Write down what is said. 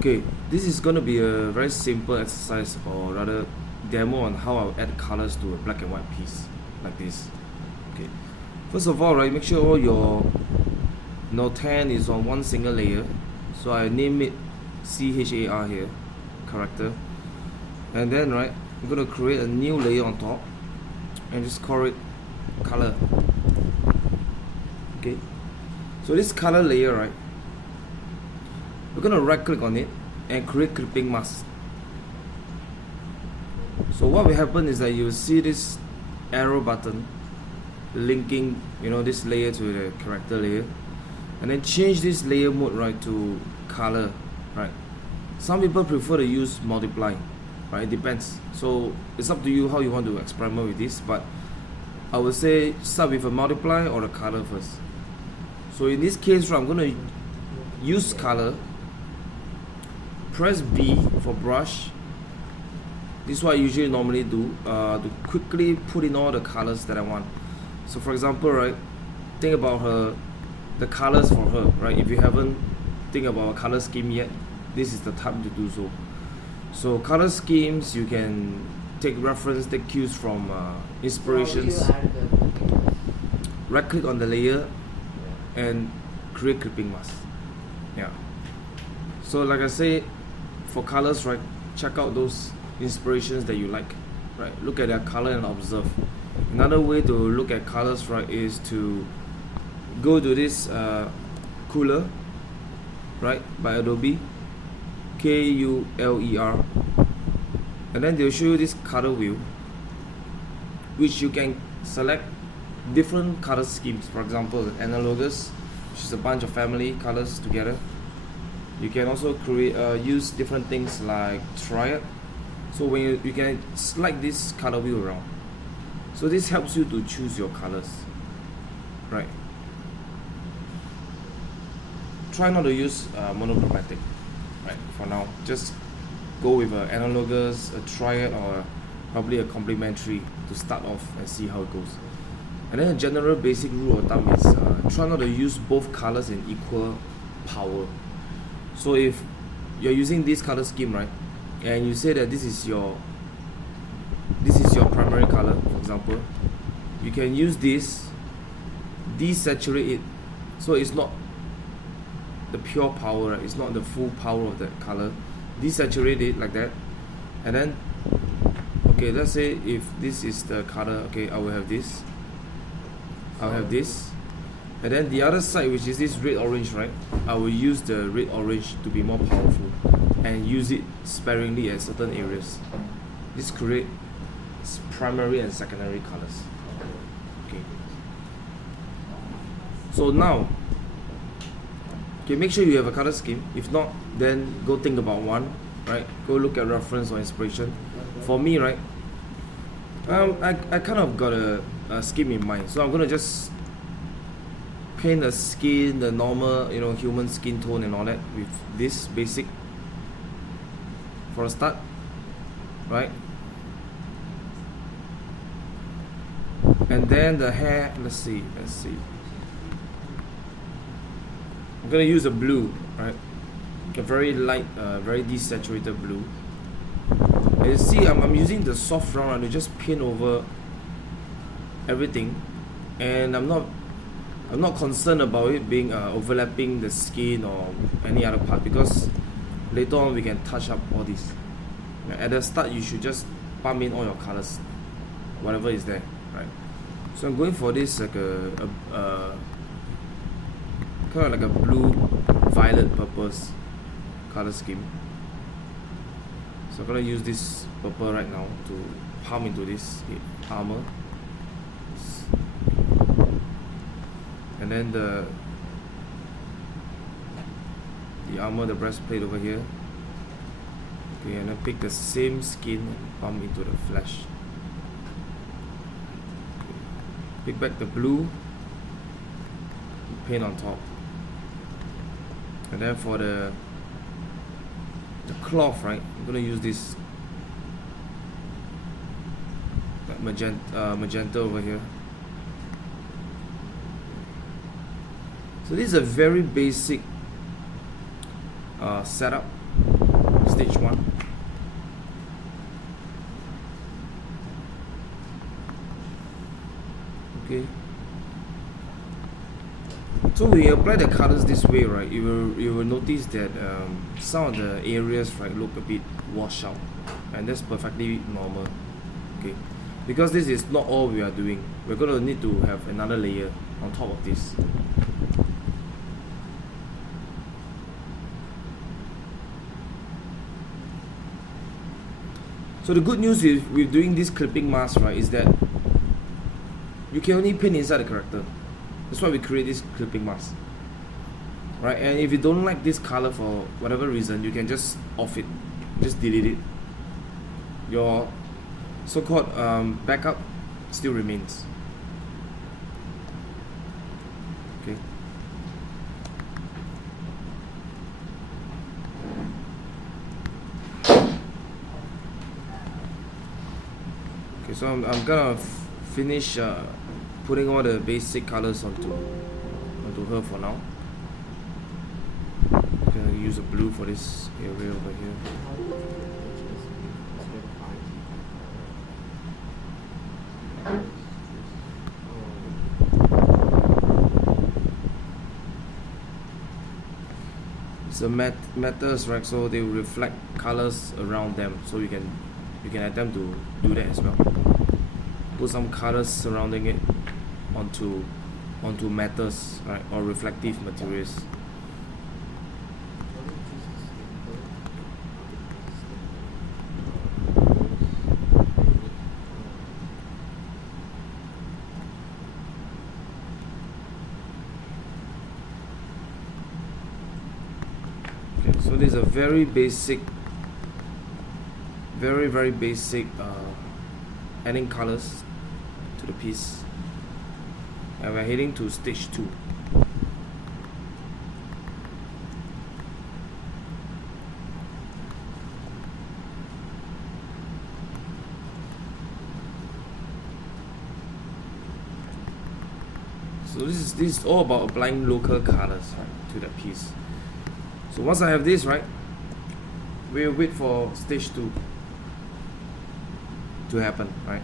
Okay, this is going to be a very simple exercise, or rather demo, on how I'll add colors to a black and white piece like this. Okay, first of all, right, make sure all your Notan is on one single layer. So I name it CHAR here, character, and then right, I'm going to create a new layer on top and just call it color. Okay, so this color layer, right, we're going to right click on it and create clipping mask. So what will happen is that you'll see this arrow button linking, this layer to the character layer, and then change this layer mode, right, to color, right. Some people prefer to use multiply, right, it depends. So it's up to you how you want to experiment with this, but I would say start with a multiply or a color first. So in this case, right, I'm going to use color, press B for brush. This is what I usually normally do, to quickly put in all the colors that I want. So for example, right, think about the colors for her, right. If you haven't think about a color scheme yet, this is the time to do so. So color schemes, you can take reference, take cues from inspirations. Right click on the layer and create clipping mask. Yeah. So like I say, for colors, right, check out those inspirations that you like, right. Look at their color and observe. Another way to look at colors, right, is to go to this Cooler, right, by Adobe, KULER, and then they'll show you this color wheel, which you can select different color schemes. For example, analogous, which is a bunch of family colors together. You can also create use different things like triad. So when you can slide this color wheel around, so this helps you to choose your colors, right. Try not to use monochromatic, right, for now. Just go with an analogous, a triad, or probably a complementary to start off and see how it goes. And then a general basic rule of thumb is try not to use both colors in equal power. So if you're using this color scheme, right, and you say that this is your primary color, for example, you can use this, desaturate it, so it's not the pure power, right? It's not the full power of that color. Desaturate it like that, and then okay, let's say if this is the color, okay, I will have this, I'll have this, and then the other side, which is this red orange, right, I will use the red orange to be more powerful and use it sparingly at certain areas. This create primary and secondary colors. Okay, so now, okay, make sure you have a color scheme. If not, then go think about one, right. Go look at reference or inspiration. For me, right, I kind of got a scheme in mind, so I'm gonna just paint the skin, the normal, human skin tone and all that with this basic for a start, right. And then the hair, let's see, I'm gonna use a blue, right, a very light, very desaturated blue. And you see, I'm using the soft brown, and to just paint over everything, and I'm not concerned about it being overlapping the skin or any other part, because later on we can touch up all this. At the start, you should just pump in all your colors, whatever is there, right. So I'm going for this like a kind of like a blue, violet, purples color scheme. So I'm gonna use this purple right now to palm into this armor, and then the armor, the breastplate over here. Okay, and then pick the same skin and palm into the flesh. Okay. Pick back the blue, paint on top. And then for the cloth, right, I'm gonna use this magenta over here. So this is a very basic setup stage 1. Okay. So we apply the colors this way, right? You will notice that some of the areas, right, look a bit washed out, and that's perfectly normal. Okay, because this is not all we are doing. We're going to need to have another layer on top of this. So the good news with doing this clipping mask, right, is that you can only paint inside the character. That's why we create this clipping mask, right? And if you don't like this color for whatever reason, you can just off it, just delete it. Your so-called backup still remains. Okay. Okay, so I'm gonna finish putting all the basic colors onto her for now. I'm gonna use a blue for this area over here. It's a metals, right? So they will reflect colors around them. So you can attempt to do that as well. Put some colors surrounding it onto metals, right, or reflective materials. Okay, so these are very basic, very basic adding colors to the piece, and we're heading to stage 2. So this is all about applying local colors, right, to the piece. So once I have this, right, we'll wait for stage 2 to happen, right?